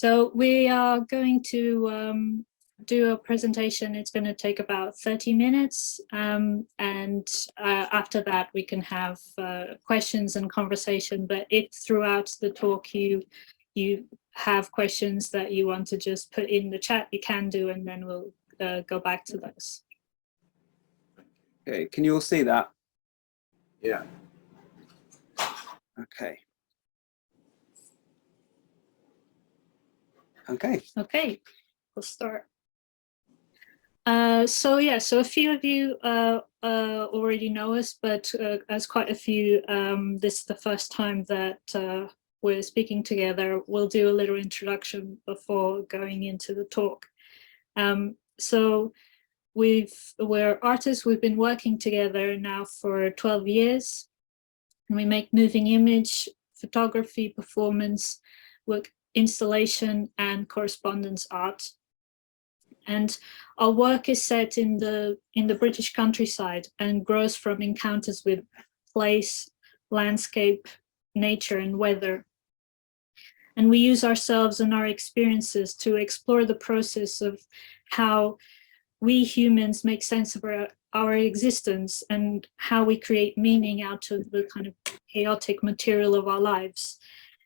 So we are going to do a presentation. It's going to take about 30 minutes. And after that, we can have questions and conversation. But if throughout the talk you have questions that you want to just put in the chat, you can do, and then we'll go back to those. Okay, can you all see that? Yeah. Okay. Okay. Okay, we'll start. So a few of you already know us, but as quite a few, this is the first time that we're speaking together. We'll do a little introduction before going into the talk. So we're artists. We've been working together now for 12 years. And we make moving image, photography, performance, work, installation, and correspondence art. And our work is set in the British countryside and grows from encounters with place, landscape, nature, and weather. And we use ourselves and our experiences to explore the process of how we humans make sense of our existence and how we create meaning out of the kind of chaotic material of our lives.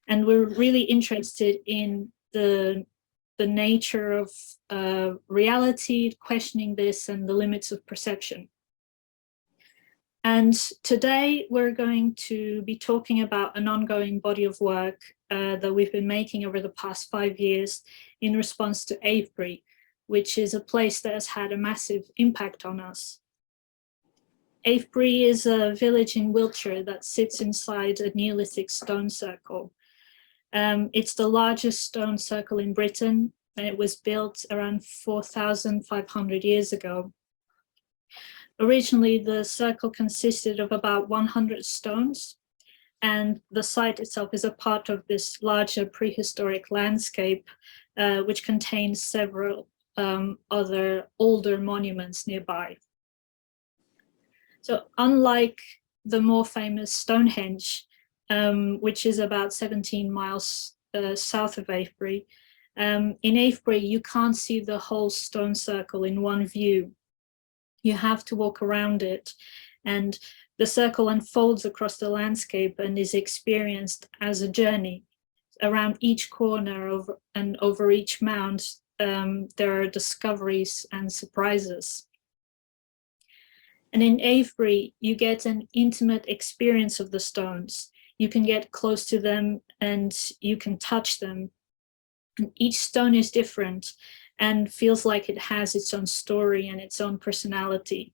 And we're really interested in the nature of reality, questioning this, and the limits of perception. And today we're going to be talking about an ongoing body of work that we've been making over the past 5 years in response to Avebury, which is a place that has had a massive impact on us. Avebury is a village in Wiltshire that sits inside a Neolithic stone circle. It's the largest stone circle in Britain, and it was built around 4,500 years ago. Originally, the circle consisted of about 100 stones, and the site itself is a part of this larger prehistoric landscape, which contains several other older monuments nearby. So unlike the more famous Stonehenge, which is about 17 miles south of Avebury, in Avebury, you can't see the whole stone circle in one view. You have to walk around it, and the circle unfolds across the landscape and is experienced as a journey. Around each corner and over each mound, there are discoveries and surprises. And in Avebury, you get an intimate experience of the stones. You can get close to them and you can touch them. And each stone is different and feels like it has its own story and its own personality.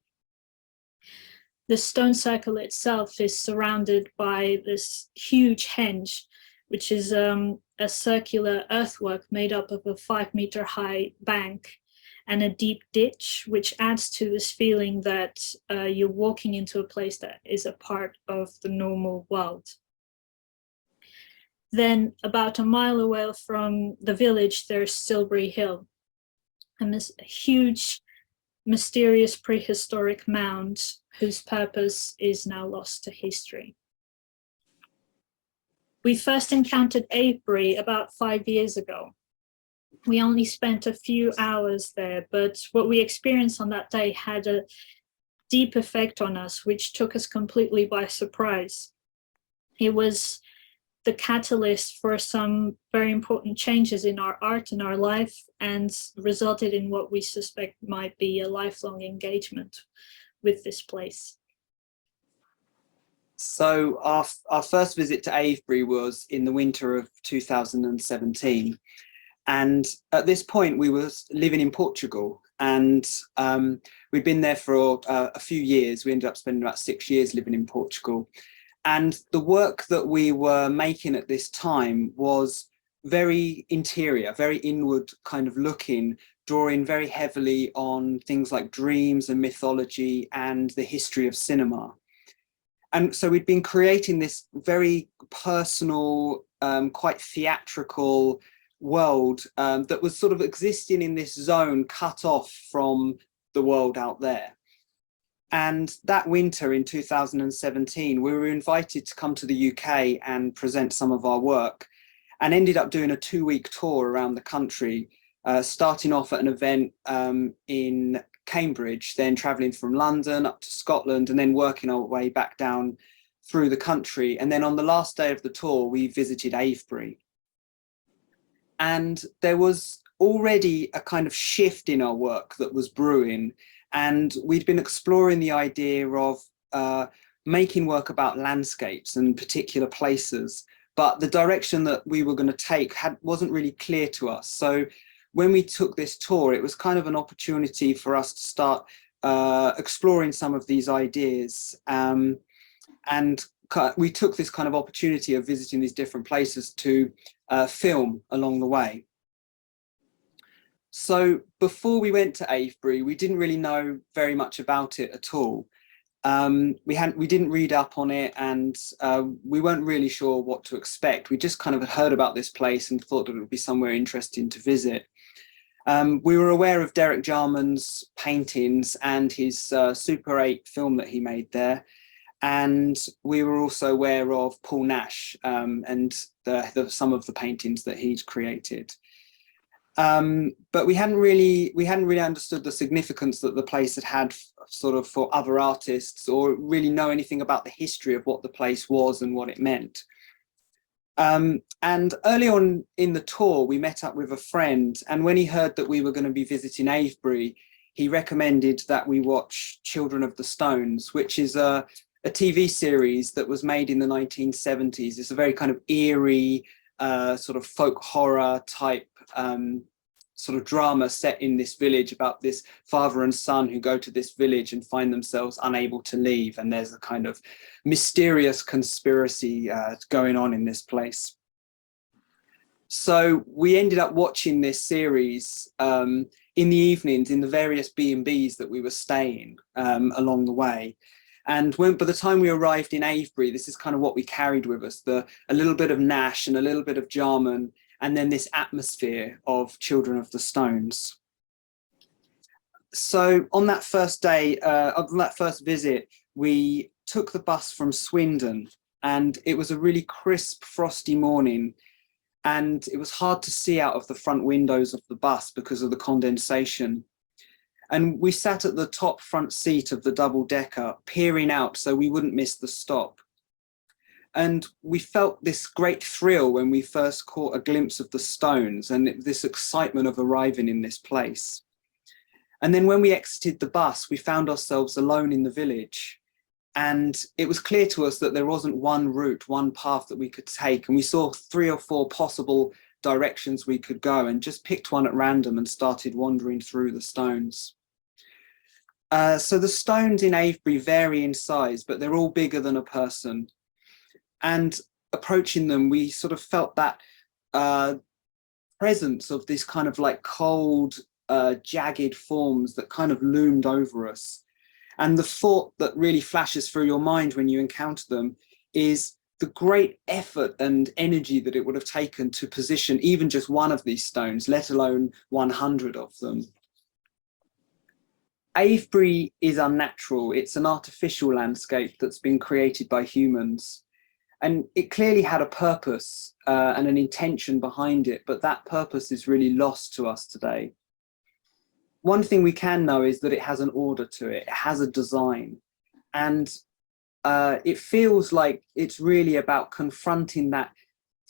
The stone circle itself is surrounded by this huge henge, which is a circular earthwork made up of a 5-meter high bank and a deep ditch, which adds to this feeling that you're walking into a place that is a part of the normal world. Then about a mile away from the village, there's Silbury Hill, and this huge, mysterious prehistoric mound whose purpose is now lost to history. We first encountered Avebury about 5 years ago. We only spent a few hours there, but what we experienced on that day had a deep effect on us, which took us completely by surprise. It was the catalyst for some very important changes in our art and our life, and resulted in what we suspect might be a lifelong engagement with this place. So our first visit to Avebury was in the winter of 2017. And at this point, we were living in Portugal, and we'd been there for a few years. We ended up spending about 6 years living in Portugal. And the work that we were making at this time was very interior, very inward kind of looking, drawing very heavily on things like dreams and mythology and the history of cinema. And so we'd been creating this very personal, quite theatrical world that was sort of existing in this zone cut off from the world out there. And that winter in 2017, we were invited to come to the UK and present some of our work. and ended up doing a 2-week tour around the country, starting off at an event in Cambridge, then traveling from London up to Scotland, and then working our way back down through the country. And then on the last day of the tour, we visited Avebury. And there was already a kind of shift in our work that was brewing. And we'd been exploring the idea of making work about landscapes and particular places. But the direction that we were going to take wasn't really clear to us. So when we took this tour, it was kind of an opportunity for us to start exploring some of these ideas. And we took this kind of opportunity of visiting these different places to film along the way. So before we went to Avebury, we didn't really know very much about it at all. We didn't read up on it, and we weren't really sure what to expect. We just kind of heard about this place and thought that it would be somewhere interesting to visit. We were aware of Derek Jarman's paintings and his Super 8 film that he made there. And we were also aware of Paul Nash and some of the paintings that he'd created. But we hadn't really understood the significance that the place had sort of for other artists, or really know anything about the history of what the place was and what it meant. And early on in the tour, we met up with a friend, and when he heard that we were going to be visiting Avebury, he recommended that we watch Children of the Stones, which is a TV series that was made in the 1970s. It's a very kind of eerie, sort of folk horror type sort of drama set in this village about this father and son who go to this village and find themselves unable to leave. And there's a kind of mysterious conspiracy going on in this place. So we ended up watching this series in the evenings in the various B&Bs that we were staying along the way. And by the time we arrived in Avebury, this is kind of what we carried with us, a little bit of Nash and a little bit of Jarman, and then this atmosphere of Children of the Stones. So on that first day, of that first visit, we took the bus from Swindon, and it was a really crisp, frosty morning, and it was hard to see out of the front windows of the bus because of the condensation. And we sat at the top front seat of the double-decker, peering out so we wouldn't miss the stop. And we felt this great thrill when we first caught a glimpse of the Stones and this excitement of arriving in this place. And then when we exited the bus, we found ourselves alone in the village. And it was clear to us that there wasn't one route, one path that we could take. And we saw 3 or 4 possible directions we could go, and just picked one at random and started wandering through the Stones. So the stones in Avebury vary in size, but they're all bigger than a person. And approaching them, we sort of felt that presence of this kind of like cold, jagged forms that kind of loomed over us. And the thought that really flashes through your mind when you encounter them is the great effort and energy that it would have taken to position even just one of these stones, let alone 100 of them. Avebury is unnatural. It's an artificial landscape that's been created by humans. And it clearly had a purpose and an intention behind it, but that purpose is really lost to us today. One thing we can know is that it has an order to it. It has a design. And it feels like it's really about confronting that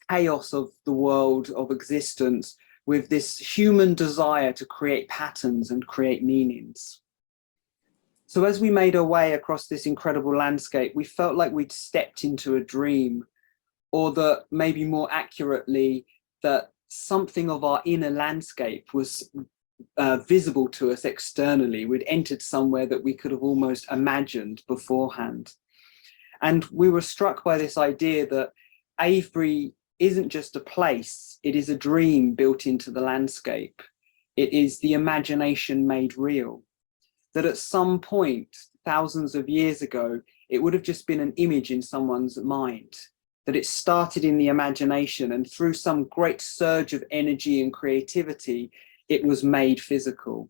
chaos of the world of existence with this human desire to create patterns and create meanings. So as we made our way across this incredible landscape, we felt like we'd stepped into a dream, or that maybe more accurately, that something of our inner landscape was visible to us externally. We'd entered somewhere that we could have almost imagined beforehand. And we were struck by this idea that Avebury isn't just a place, it is a dream built into the landscape. It is the imagination made real. That at some point, thousands of years ago, it would have just been an image in someone's mind, that it started in the imagination, and through some great surge of energy and creativity, it was made physical.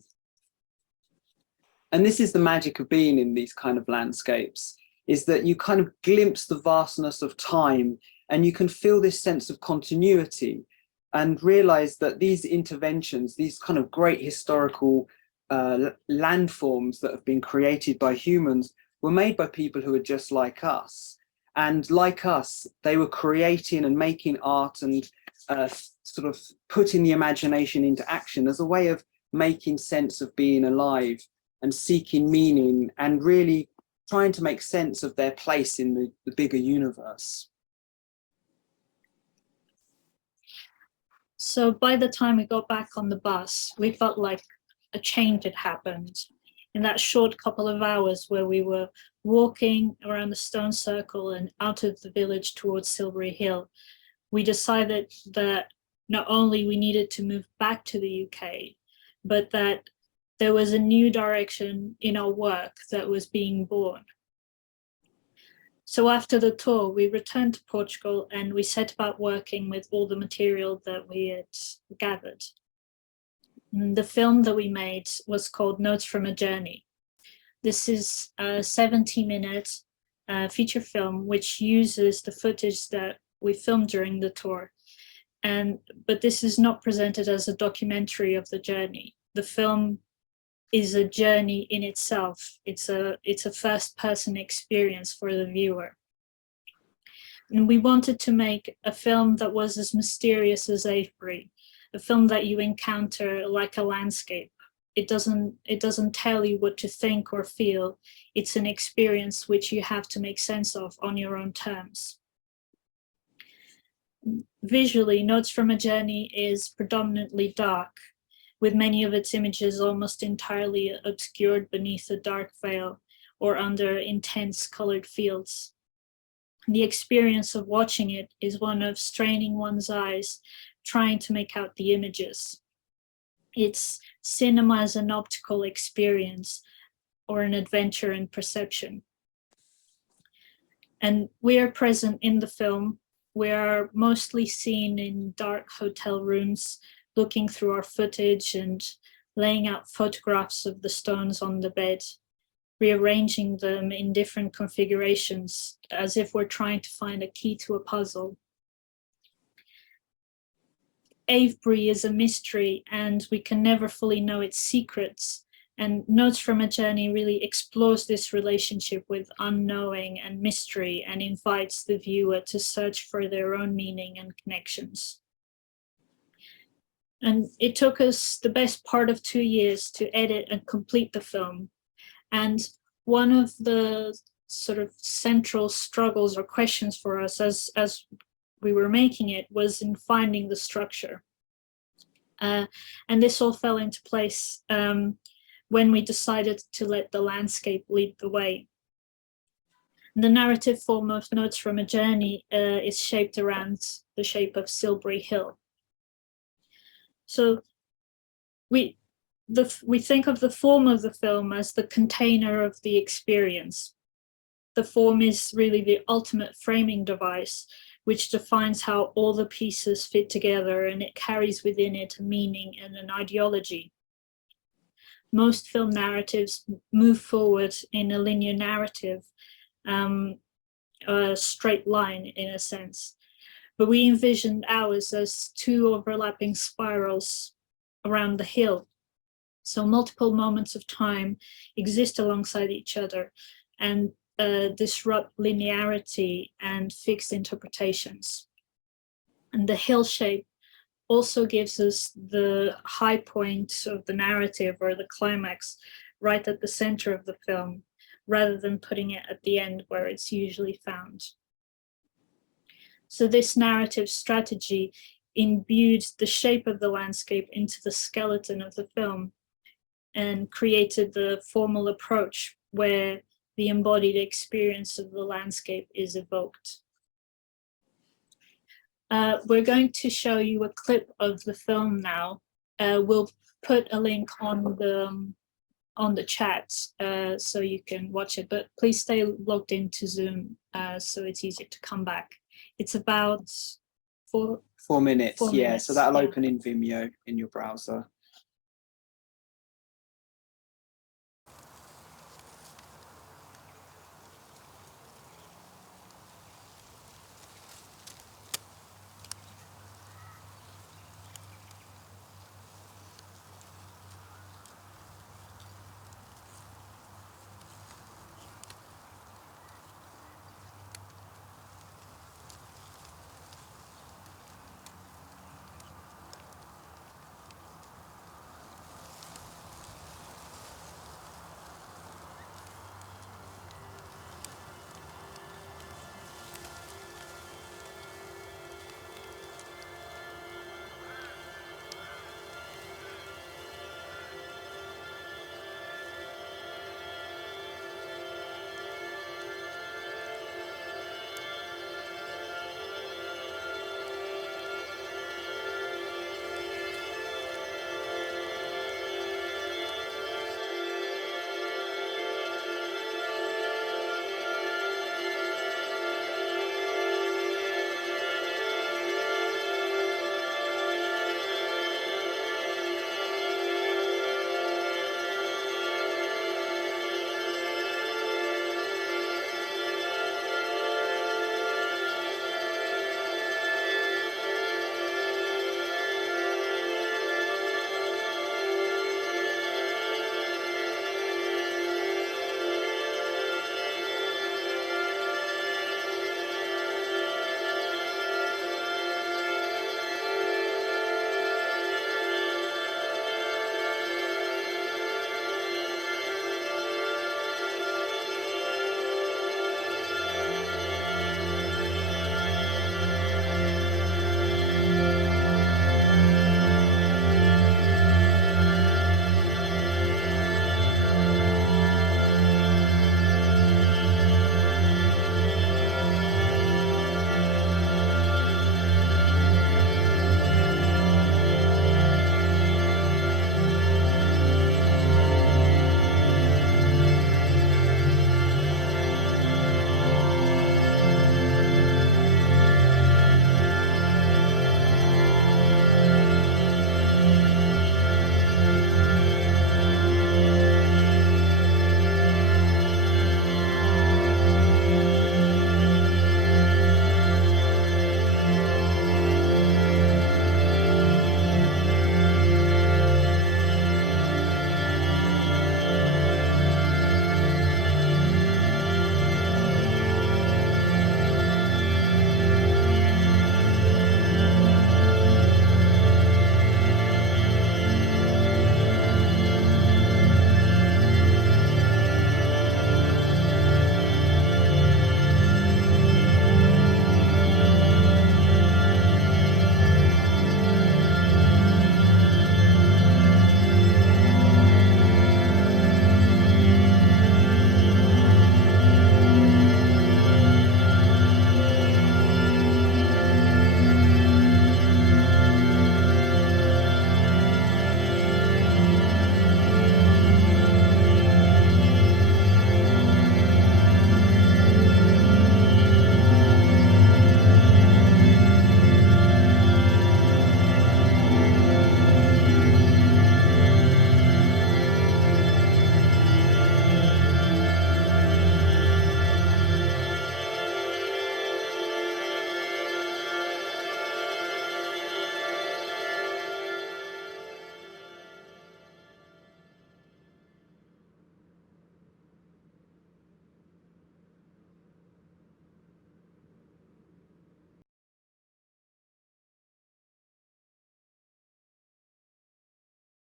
And this is the magic of being in these kind of landscapes, is that you kind of glimpse the vastness of time And you can feel this sense of continuity and realize that these interventions, these kind of great historical landforms that have been created by humans, were made by people who are just like us. And like us, they were creating and making art and sort of putting the imagination into action as a way of making sense of being alive and seeking meaning and really trying to make sense of their place in the bigger universe. So by the time we got back on the bus, we felt like a change had happened. In that short couple of hours where we were walking around the stone circle and out of the village towards Silbury Hill, we decided that not only we needed to move back to the UK, but that there was a new direction in our work that was being born. So after the tour, we returned to Portugal and we set about working with all the material that we had gathered. And the film that we made was called Notes from a Journey. This is a 70-minute feature film which uses the footage that we filmed during the tour. But this is not presented as a documentary of the journey. The film is a journey in itself. It's a first-person experience for the viewer. And we wanted to make a film that was as mysterious as Avebury, a film that you encounter like a landscape. It doesn't tell you what to think or feel. It's an experience which you have to make sense of on your own terms. Visually, Notes from a Journey is predominantly dark, with many of its images almost entirely obscured beneath a dark veil or under intense colored fields. The experience of watching it is one of straining one's eyes, trying to make out the images. It's cinema as an optical experience or an adventure in perception. And we are present in the film. We are mostly seen in dark hotel rooms, looking through our footage and laying out photographs of the stones on the bed, rearranging them in different configurations as if we're trying to find a key to a puzzle. Avebury is a mystery and we can never fully know its secrets. And Notes from a Journey really explores this relationship with unknowing and mystery and invites the viewer to search for their own meaning and connections. And it took us the best part of 2 years to edit and complete the film. And one of the sort of central struggles or questions for us as we were making it was in finding the structure. And this all fell into place when we decided to let the landscape lead the way. The narrative form of Notes from a Journey is shaped around the shape of Silbury Hill. So we think of the form of the film as the container of the experience. The form is really the ultimate framing device, which defines how all the pieces fit together, and it carries within it a meaning and an ideology. Most film narratives move forward in a linear narrative, a straight line in a sense, but we envisioned ours as two overlapping spirals around the hill. So multiple moments of time exist alongside each other and disrupt linearity and fixed interpretations. And the hill shape also gives us the high point of the narrative or the climax right at the center of the film, rather than putting it at the end where it's usually found. So this narrative strategy imbued the shape of the landscape into the skeleton of the film and created the formal approach where the embodied experience of the landscape is evoked. We're going to show you a clip of the film now. We'll put a link on the chat so you can watch it, but please stay logged into Zoom so it's easier to come back. It's about 4 minutes. 4 Yeah, minutes, so that'll yeah. open in Vimeo in your browser.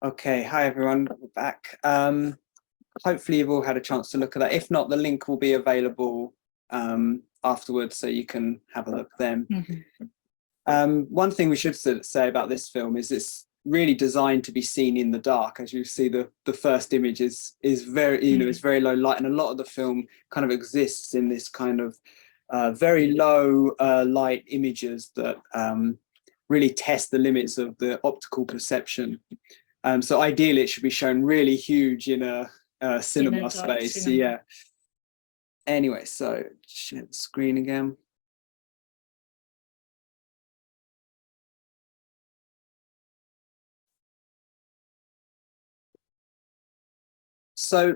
Okay, hi everyone, we're back. Hopefully you've all had a chance to look at that. If not, the link will be available afterwards, so you can have a look then. One thing we should say about this film is it's really designed to be seen in the dark. As you see, the first image is very, it's very low light, and a lot of the film kind of exists in this kind of very low light images that really test the limits of the optical perception. So ideally, it should be shown really huge in a cinema space. Cinema. Yeah. Anyway, so share the screen again. So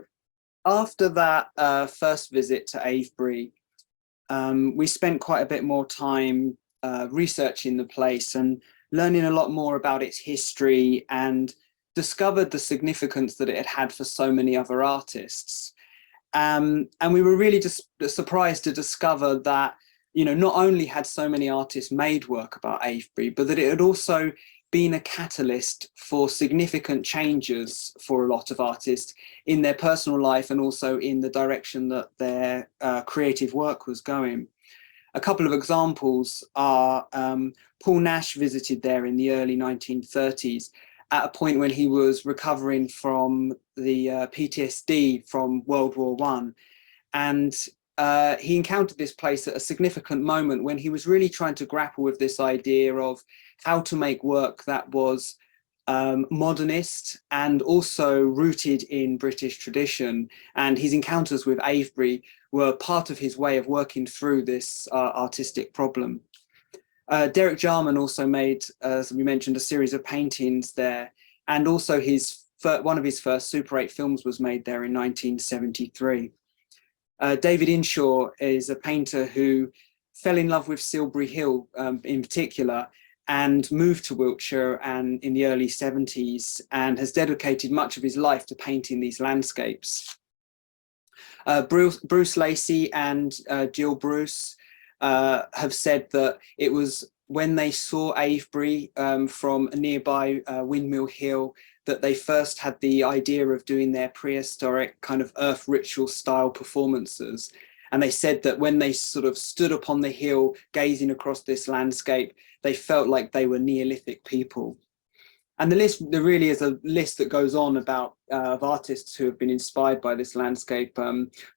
after that first visit to Avebury, we spent quite a bit more time researching the place and learning a lot more about its history, and discovered the significance that it had had for so many other artists. And we were really just surprised to discover that, not only had so many artists made work about Avebury, but that it had also been a catalyst for significant changes for a lot of artists in their personal life, and also in the direction that their creative work was going. A couple of examples are Paul Nash visited there in the early 1930s at a point when he was recovering from the PTSD from World War I. And he encountered this place at a significant moment when he was really trying to grapple with this idea of how to make work that was modernist and also rooted in British tradition. And his encounters with Avebury were part of his way of working through this artistic problem. Derek Jarman also made, as we mentioned, a series of paintings there, and also one of his first Super 8 films was made there in 1973. David Inshaw is a painter who fell in love with Silbury Hill in particular, and moved to Wiltshire and in the early 70s, and has dedicated much of his life to painting these landscapes. Bruce Lacey and Jill Bruce have said that it was when they saw Avebury from a nearby Windmill Hill that they first had the idea of doing their prehistoric kind of earth ritual style performances. And they said that when they sort of stood upon the hill gazing across this landscape, they felt like they were Neolithic people. And the list, there really is a list that goes on about of artists who have been inspired by this landscape.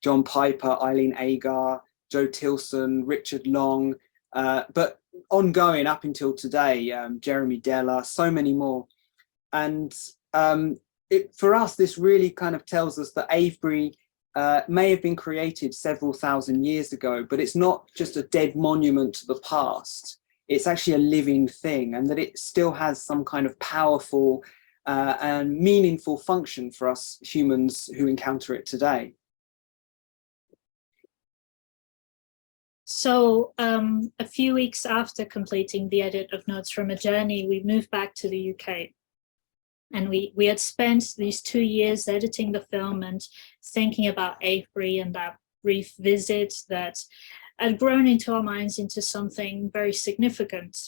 John Piper, Eileen Agar, Joe Tilson, Richard Long, but ongoing up until today, Jeremy Della, so many more. And for us, this really kind of tells us that Avebury may have been created several thousand years ago, but it's not just a dead monument to the past. It's actually a living thing, and that it still has some kind of powerful and meaningful function for us humans who encounter it today. So a few weeks after completing the edit of Notes from a Journey, we moved back to the UK. And we had spent these 2 years editing the film and thinking about Avebury and that brief visit that had grown into our minds into something very significant.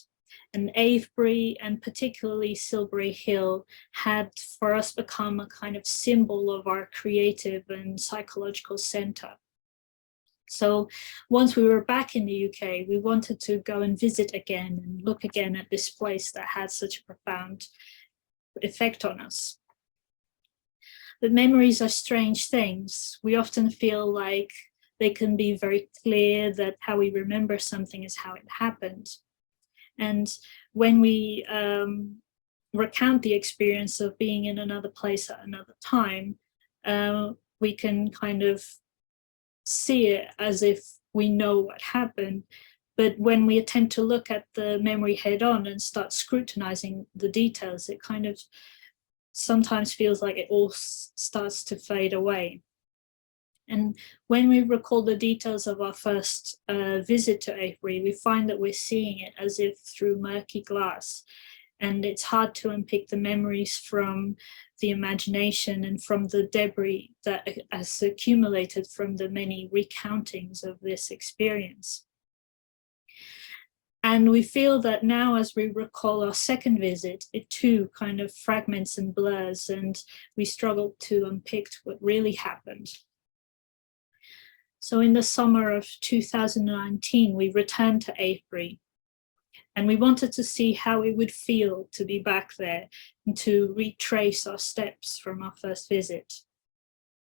And Avebury, and particularly Silbury Hill, had for us become a kind of symbol of our creative and psychological center. So once we were back in the UK, we wanted to go and visit again and look again at this place that had such a profound effect on us. But memories are strange things. We often feel like they can be very clear, that how we remember something is how it happened. And when we recount the experience of being in another place at another time, we can kind of see it as if we know what happened. But when we attempt to look at the memory head on and start scrutinizing the details, it kind of sometimes feels like it all starts to fade away. And when we recall the details of our first visit to Avebury, we find that we're seeing it as if through murky glass. And it's hard to unpick the memories from the imagination and from the debris that has accumulated from the many recountings of this experience. And we feel that now, as we recall our second visit, it too kind of fragments and blurs, and we struggle to unpick what really happened. So in the summer of 2019, we returned to Avebury, and we wanted to see how it would feel to be back there and to retrace our steps from our first visit.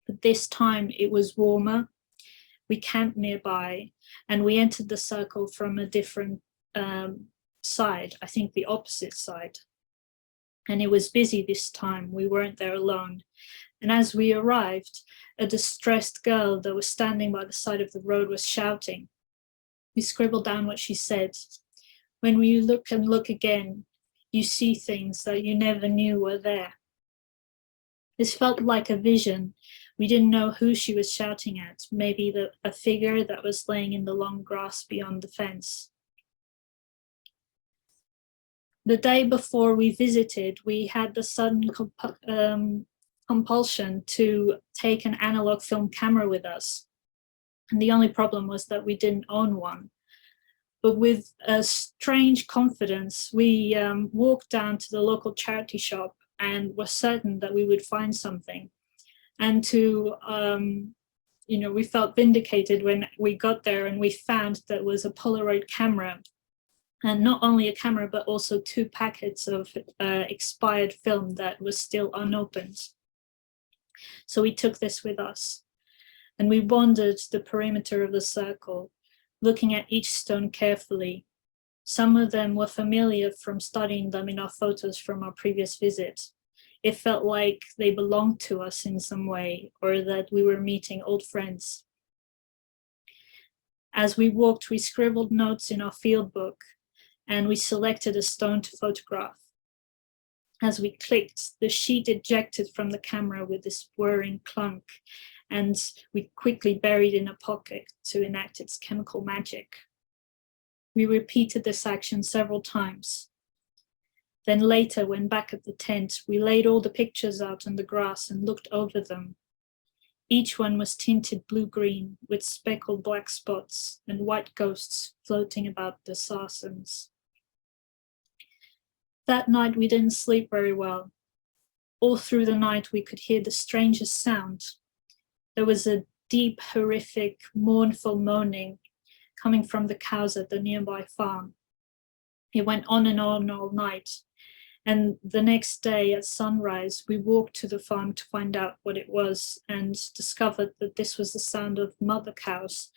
But this time it was warmer. We camped nearby, and we entered the circle from a different side, I think the opposite side. And it was busy this time, we weren't there alone. And as we arrived, a distressed girl that was standing by the side of the road was shouting. We scribbled down what she said. When you look and look again, you see things that you never knew were there. This felt like a vision. We didn't know who she was shouting at, maybe a figure that was laying in the long grass beyond the fence. The day before we visited, we had the sudden compulsion to take an analog film camera with us. And the only problem was that we didn't own one. But with a strange confidence, we walked down to the local charity shop and were certain that we would find something. And we felt vindicated when we got there and we found that was a Polaroid camera. And not only a camera, but also 2 packets of expired film that was still unopened. So we took this with us, and we wandered the perimeter of the circle, looking at each stone carefully. Some of them were familiar from studying them in our photos from our previous visit. It felt like they belonged to us in some way, or that we were meeting old friends. As we walked, we scribbled notes in our field book, and we selected a stone to photograph. As we clicked, the sheet ejected from the camera with this whirring clunk, and we quickly buried in a pocket to enact its chemical magic. We repeated this action several times. Then later, when back at the tent, we laid all the pictures out on the grass and looked over them. Each one was tinted blue-green with speckled black spots and white ghosts floating about the sarsens. That night we didn't sleep very well. All through the night we could hear the strangest sound. There was a deep, horrific, mournful moaning coming from the cows at the nearby farm. It went on and on all night. And the next day at sunrise, we walked to the farm to find out what it was and discovered that this was the sound of mother cows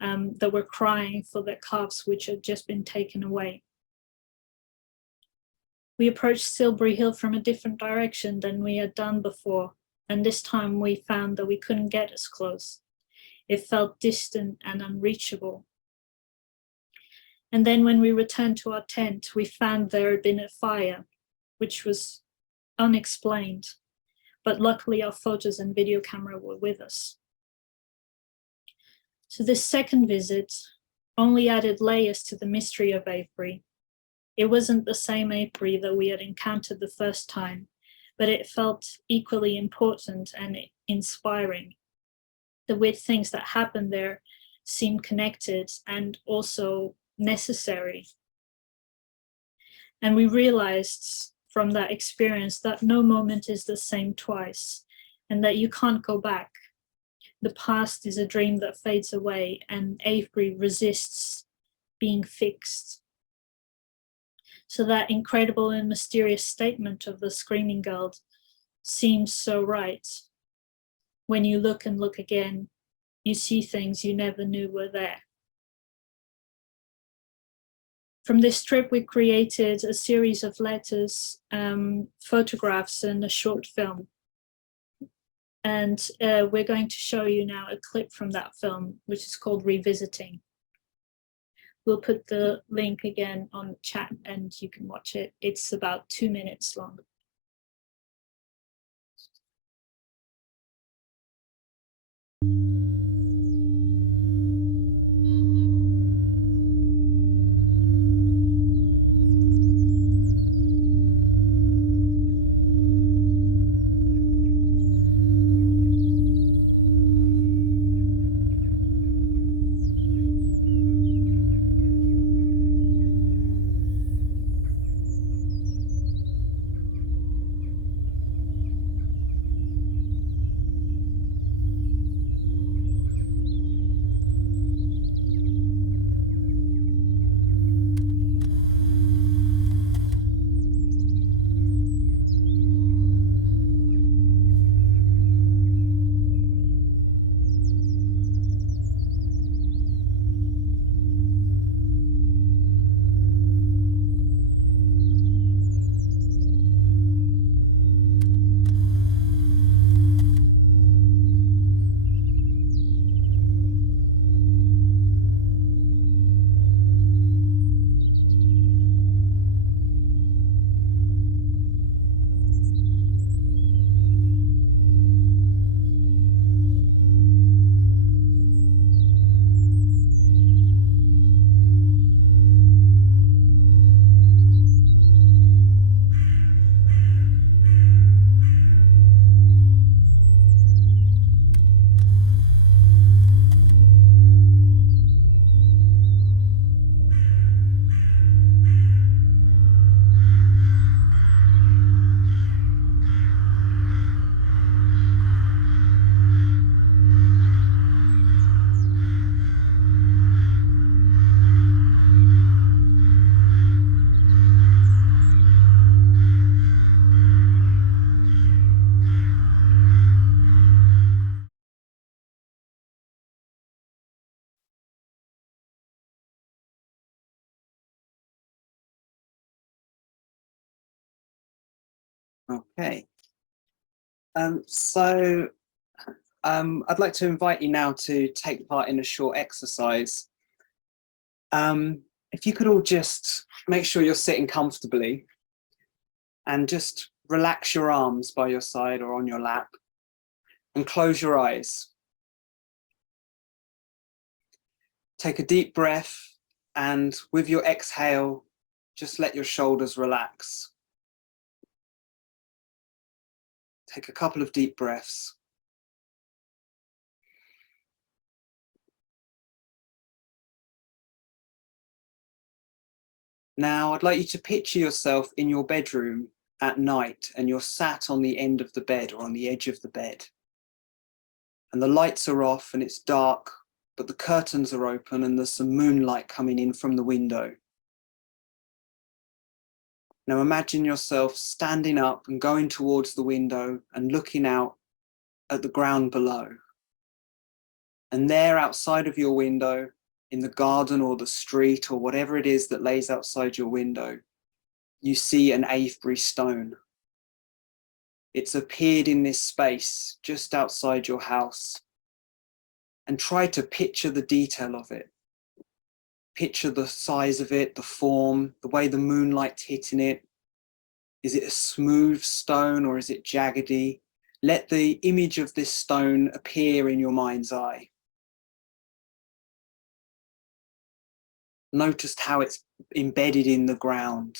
that were crying for their calves, which had just been taken away. We approached Silbury Hill from a different direction than we had done before, and this time we found that we couldn't get as close. It felt distant and unreachable. And then when we returned to our tent, we found there had been a fire, which was unexplained, but luckily our photos and video camera were with us. So this second visit only added layers to the mystery of Avebury. It wasn't the same Avebury that we had encountered the first time, but it felt equally important and inspiring. The weird things that happened there seemed connected and also necessary. And we realized from that experience that no moment is the same twice, and that you can't go back. The past is a dream that fades away, and Avebury resists being fixed. So that incredible and mysterious statement of the screaming girl seems so right. When you look and look again, you see things you never knew were there. From this trip, we created a series of letters, photographs, and a short film. And we're going to show you now a clip from that film, which is called Revisiting. We'll put the link again on the chat and you can watch it. It's about 2 minutes long. Okay. I'd like to invite you now to take part in a short exercise. If you could all just make sure you're sitting comfortably and just relax your arms by your side or on your lap and close your eyes. Take a deep breath and with your exhale, just let your shoulders relax. Take a couple of deep breaths. Now, I'd like you to picture yourself in your bedroom at night and you're sat on the end of the bed or on the edge of the bed. And the lights are off and it's dark, but the curtains are open and there's some moonlight coming in from the window. Now imagine yourself standing up and going towards the window and looking out at the ground below. And there outside of your window, in the garden or the street or whatever it is that lays outside your window, you see an Avebury stone. It's appeared in this space just outside your house. And try to picture the detail of it. Picture the size of it, the form, the way the moonlight's hitting it. Is it a smooth stone or is it jaggedy? Let the image of this stone appear in your mind's eye. Notice how it's embedded in the ground,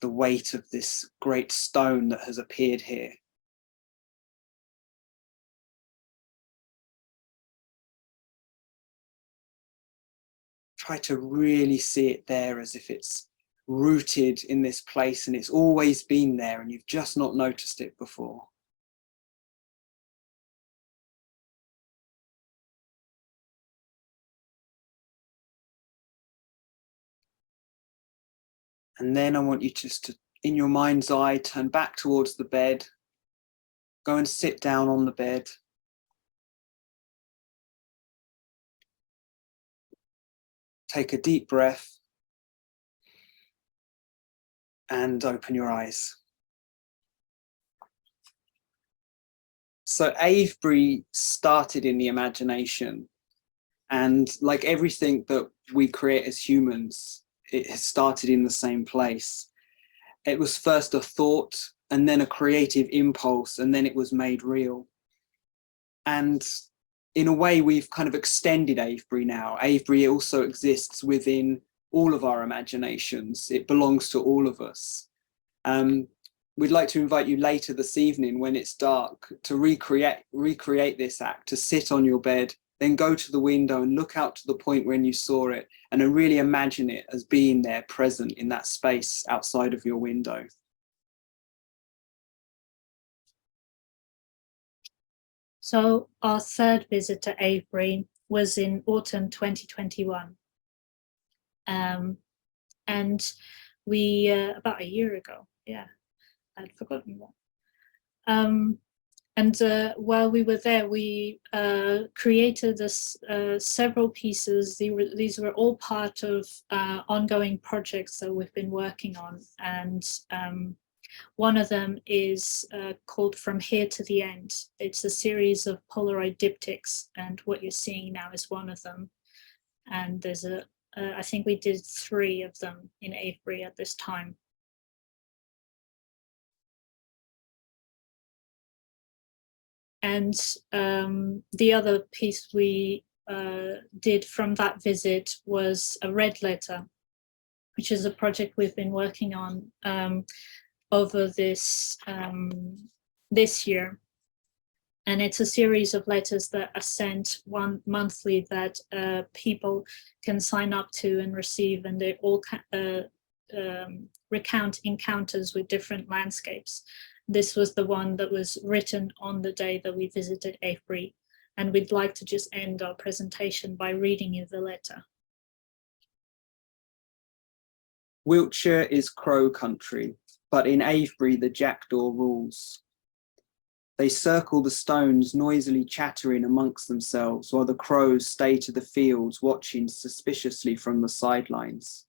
the weight of this great stone that has appeared here. Try to really see it there as if it's rooted in this place and it's always been there and you've just not noticed it before. And then I want you just to, in your mind's eye, turn back towards the bed, go and sit down on the bed. Take a deep breath and open your eyes. So Avebury started in the imagination, and like everything that we create as humans, it has started in the same place. It was first a thought and then a creative impulse, and then it was made real. And in a way, we've kind of extended Avebury now. Avebury also exists within all of our imaginations. It belongs to all of us. We'd like to invite you later this evening when it's dark to recreate this act, to sit on your bed, then go to the window and look out to the point when you saw it and then really imagine it as being there present in that space outside of your window. So our third visit to Avebury was in autumn 2021. And we, about a year ago, yeah, I'd forgotten that. And while we were there, we created this, several pieces. These were all part of ongoing projects that we've been working on. And one of them is called From Here to the End. It's a series of Polaroid diptychs, and what you're seeing now is one of them. And there's I think we did 3 of them in Avebury at this time. And the other piece we did from that visit was a red letter, which is a project we've been working on over this year. And it's a series of letters that are sent monthly that people can sign up to and receive, and they all recount encounters with different landscapes. This was the one that was written on the day that we visited Avebury, and we'd like to just end our presentation by reading you the letter. Wiltshire is crow country, but in Avebury the jackdaw rules. They circle the stones, noisily chattering amongst themselves, while the crows stay to the fields, watching suspiciously from the sidelines.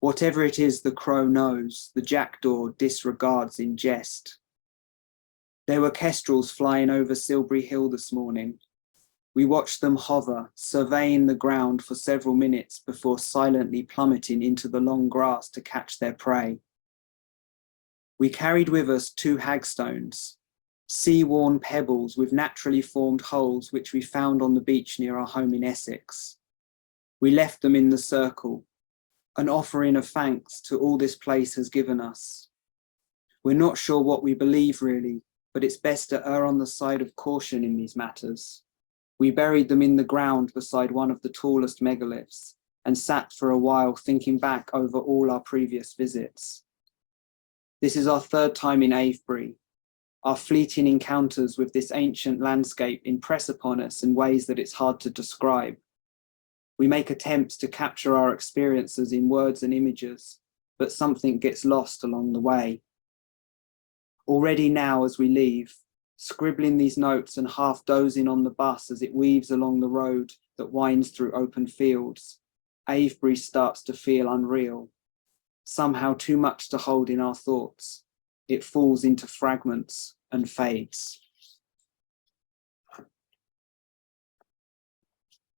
Whatever it is the crow knows, the jackdaw disregards in jest. There were kestrels flying over Silbury Hill this morning. We watched them hover, surveying the ground for several minutes before silently plummeting into the long grass to catch their prey. We carried with us 2 hagstones, sea-worn pebbles with naturally formed holes which we found on the beach near our home in Essex. We left them in the circle, an offering of thanks to all this place has given us. We're not sure what we believe really, but it's best to err on the side of caution in these matters. We buried them in the ground beside one of the tallest megaliths and sat for a while thinking back over all our previous visits. This is our 3rd time in Avebury. Our fleeting encounters with this ancient landscape impress upon us in ways that it's hard to describe. We make attempts to capture our experiences in words and images, but something gets lost along the way. Already now as we leave, scribbling these notes and half dozing on the bus as it weaves along the road that winds through open fields, Avebury starts to feel unreal, somehow too much to hold in our thoughts. It falls into fragments and fades.